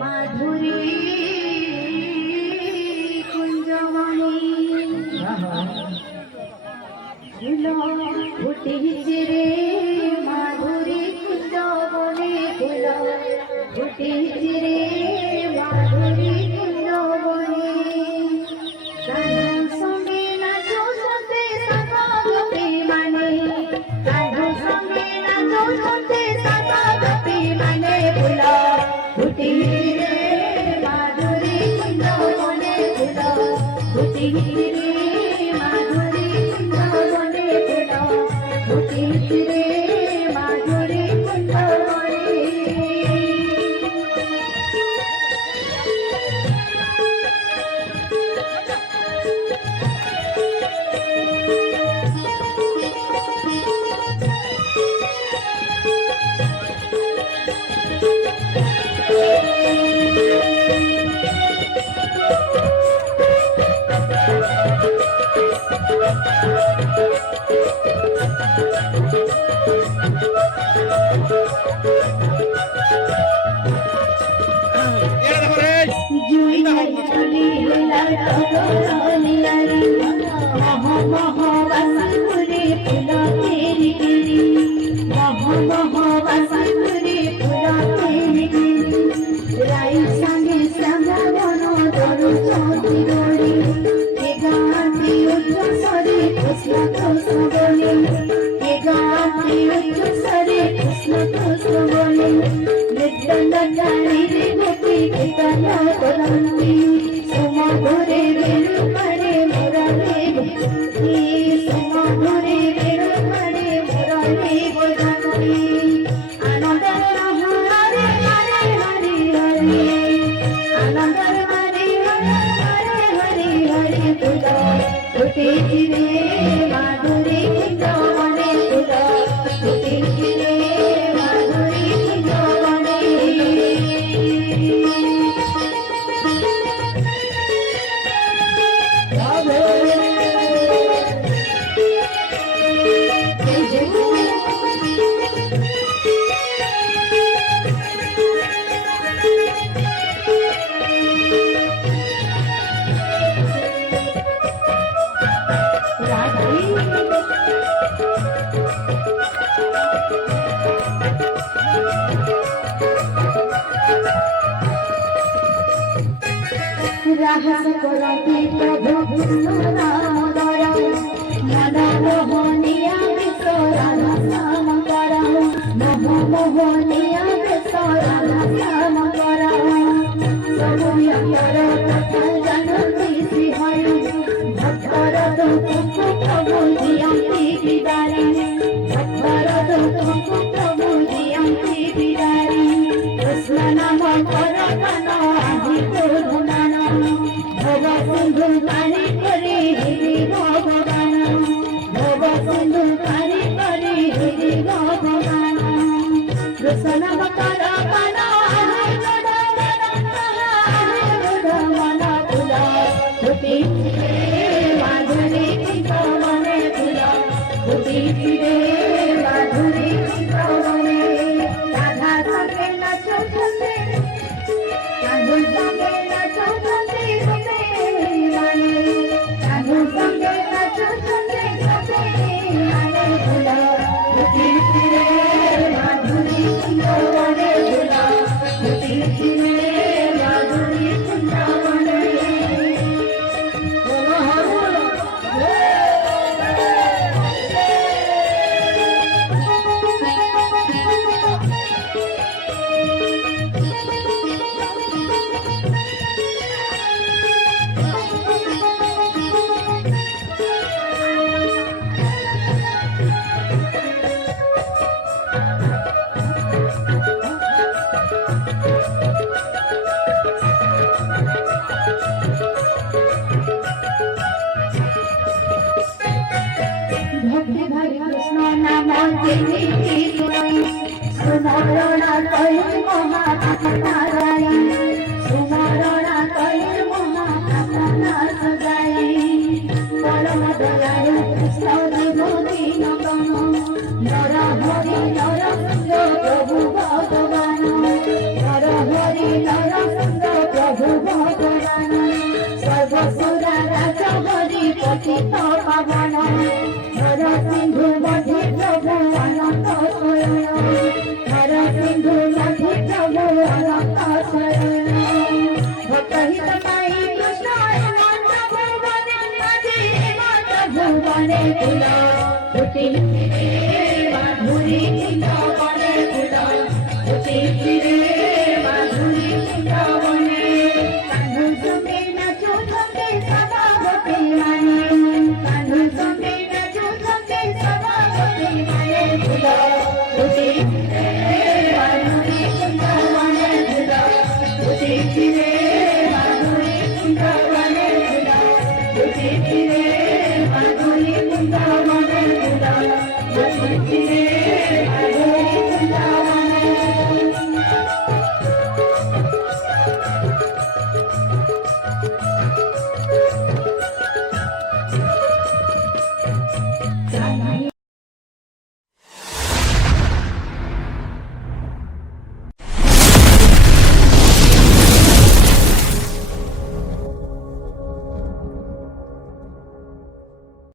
মাধুরী কুঞ্জমণি ফুল ফুটিছে রে মাধুরী কুঞ্জমণি ফুল ফুটিছে রে মাধুরী কুঞ্জমণি কাহ্ন সঙ্গে নাচুছন্তে সাত গোপী মানে কাহ্ন সঙ্গে নাচুছন্তে সাত গোপী মানে ফুল ফুটিছে রে মাধুরী কুঞ্জমণি ফুল ফুটিছে রে মাধুরী কুঞ্জমণি ফুল ফুটিছে রে মাধুরী কুঞ্জমণি রাহাস করতি প্রভু সুন্দর মন মোহনিয়া বিশ্বরান সামকর মোহনিয়া বিশ্বরান সামকর ସବୁ ଅନ୍ତର କଥା ଜାଣନ୍ତି ଶ୍ରୀହରି ଭକ୍ତର ଦୁଃଖକୁ ପ୍ରଭୁ ଦିଅନ୍ତି ବିଦାରି ଭକ୍ତର ଦୁଃଖକୁ ପ୍ରଭୁ ଦିଅନ୍ତି ବିଦାରି କୃଷ୍ଣ ନାମ କର କାନ ଆଜି କରୁଣାନ ভব সিন্ধু পারি করে হরি ভগবান ভব সিন্ধু পারি করে হরি ভগবান কৃষ্ণ ভক্তর কান মাধুরী কুঞ্জমণি ফুল ফুটিছে মাধুরী কুঞ্জমণি রাধা সঙ্গে নাচুছন্তে কাহ্ন সঙ্গে নাচুছন্তে গোপী মানে কাহ্ন সঙ্গে নাচুছন্তে গোপী মানে ফুল ফুটিছে মাধুরী কুঞ্জমণি ফুল ফুটিছে মাধুরী কুঞ্জমণি ভক্তি হরে কৃষ্ণ নাম জেনে সুমরণ করি মহাপাপনারায় সুমরণ করি মহাপাপনাশ গাই পরম দয়ালু কৃষ্ণ বিভূতিন তম নর হরি নর প্রভু ভগবান নর হরি নর ফুল ফুটিলে মাধুরী